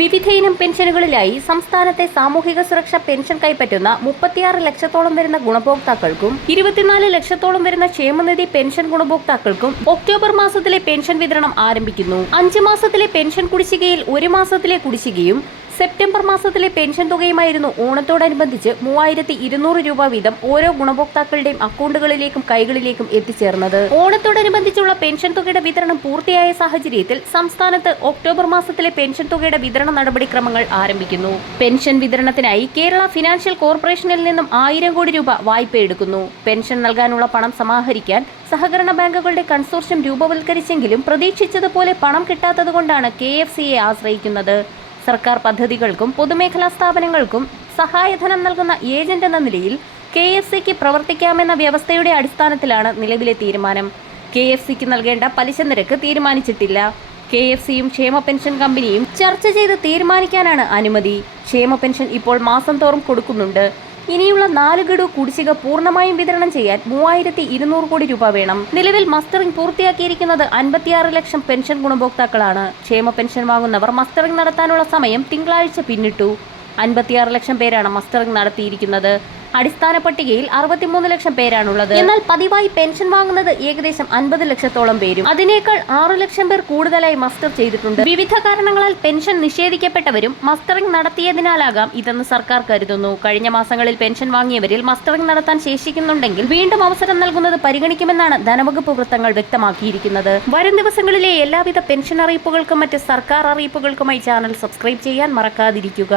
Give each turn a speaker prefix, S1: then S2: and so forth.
S1: വിവിധയിനം പെൻഷനുകളിലായി സംസ്ഥാനത്തെ സാമൂഹിക സുരക്ഷ പെൻഷൻ കൈപ്പറ്റുന്ന മുപ്പത്തിയാറ് ലക്ഷത്തോളം വരുന്ന ഗുണഭോക്താക്കൾക്കും ഇരുപത്തിനാല് ലക്ഷത്തോളം വരുന്ന ക്ഷേമനിധി പെൻഷൻ ഗുണഭോക്താക്കൾക്കും ഒക്ടോബർ മാസത്തിലെ പെൻഷൻ വിതരണം ആരംഭിക്കുന്നു. അഞ്ച് മാസത്തിലെ പെൻഷൻ കുടിശ്ശികയിൽ ഒരു മാസത്തിലെ കുടിശ്ശികയും സെപ്റ്റംബർ മാസത്തിലെ പെൻഷൻ തുകയുമായിരുന്നു ഓണത്തോടനുബന്ധിച്ച് മൂവായിരത്തി ഇരുന്നൂറ് രൂപ വീതം ഓരോ ഗുണഭോക്താക്കളുടെയും അക്കൗണ്ടുകളിലേക്കും കൈകളിലേക്കും എത്തിച്ചേർന്നത്. ഓണത്തോടനുബന്ധിച്ചുള്ള പെൻഷൻ തുകയുടെ വിതരണം പൂർത്തിയായ സാഹചര്യത്തിൽ സംസ്ഥാനത്ത് ഒക്ടോബർ മാസത്തിലെ പെൻഷൻ തുകയുടെ വിതരണ നടപടിക്രമങ്ങൾ ആരംഭിക്കുന്നു. പെൻഷൻ വിതരണത്തിനായി കേരള ഫിനാൻഷ്യൽ കോർപ്പറേഷനിൽ നിന്നും ആയിരം കോടി രൂപ വായ്പ എടുക്കുന്നു. പെൻഷൻ നൽകാനുള്ള പണം സമാഹരിക്കാൻ സഹകരണ ബാങ്കുകളുടെ കൺസോർഷ്യം രൂപവൽക്കരിച്ചെങ്കിലും പ്രതീക്ഷിച്ചതുപോലെ പണം കിട്ടാത്തതുകൊണ്ടാണ് കെ എഫ് സിയെ ആശ്രയിക്കുന്നത്. സർക്കാർ പദ്ധതികൾക്കും പൊതുമേഖലാ സ്ഥാപനങ്ങൾക്കും സഹായധനം നൽകുന്ന ഏജന്റ് എന്ന നിലയിൽ കെ എഫ് സിക്ക് പ്രവർത്തിക്കാമെന്ന വ്യവസ്ഥയുടെ അടിസ്ഥാനത്തിലാണ് നിലവിലെ തീരുമാനം. കെ എഫ് സിക്ക് നൽകേണ്ട പലിശ നിരക്ക് തീരുമാനിച്ചിട്ടില്ല. കെ എഫ് സിയും ക്ഷേമ പെൻഷൻ കമ്പനിയും ചർച്ച ചെയ്ത് തീരുമാനിക്കാനാണ് അനുമതി. ക്ഷേമ പെൻഷൻ ഇപ്പോൾ മാസം തോറും കൊടുക്കുന്നുണ്ട്. ഇനിയുള്ള നാല് ഗഡു കുടിശ്ശിക പൂർണമായും വിതരണം ചെയ്യാൻ മൂവായിരത്തി ഇരുന്നൂറ് കോടി രൂപ വേണം. നിലവിൽ മസ്റ്ററിംഗ് പൂർത്തിയാക്കിയിരിക്കുന്നത് അൻപത്തിയാറ് ലക്ഷം പെൻഷൻ ഗുണഭോക്താക്കളാണ്. ക്ഷേമ പെൻഷൻ വാങ്ങുന്നവർ മസ്റ്ററിംഗ് നടത്താനുള്ള സമയം തിങ്കളാഴ്ച പിന്നിട്ടു. അൻപത്തിയാറ് ലക്ഷം പേരാണ് മസ്റ്ററിംഗ് നടത്തിയിരിക്കുന്നത്. അടിസ്ഥാന പട്ടികയിൽ അറുപത്തിമൂന്ന് ലക്ഷം പേരാണുള്ളത്. എന്നാൽ പതിവായി പെൻഷൻ വാങ്ങുന്നത് ഏകദേശം അൻപത് ലക്ഷത്തോളം പേരും. അതിനേക്കാൾ ആറു ലക്ഷം പേർ കൂടുതലായി മസ്റ്റർ ചെയ്തിട്ടുണ്ട്. വിവിധ കാരണങ്ങളാൽ പെൻഷൻ നിഷേധിക്കപ്പെട്ടവരും മസ്റ്ററിംഗ് നടത്തിയതിനാലാകാം ഇതെന്ന് സർക്കാർ കരുതുന്നു. കഴിഞ്ഞ മാസങ്ങളിൽ പെൻഷൻ വാങ്ങിയവരിൽ മസ്റ്ററിംഗ് നടത്താൻ ശേഷിക്കുന്നുണ്ടെങ്കിൽ വീണ്ടും അവസരം നൽകുന്നത് പരിഗണിക്കുമെന്നാണ് ധനവകുപ്പ് വൃത്തങ്ങൾ വ്യക്തമാക്കിയിരിക്കുന്നത്. വരും ദിവസങ്ങളിലെ എല്ലാവിധ പെൻഷൻ അറിയിപ്പുകൾക്കും മറ്റ് സർക്കാർ അറിയിപ്പുകൾക്കുമായി ചാനൽ സബ്സ്ക്രൈബ് ചെയ്യാൻ മറക്കാതിരിക്കുക.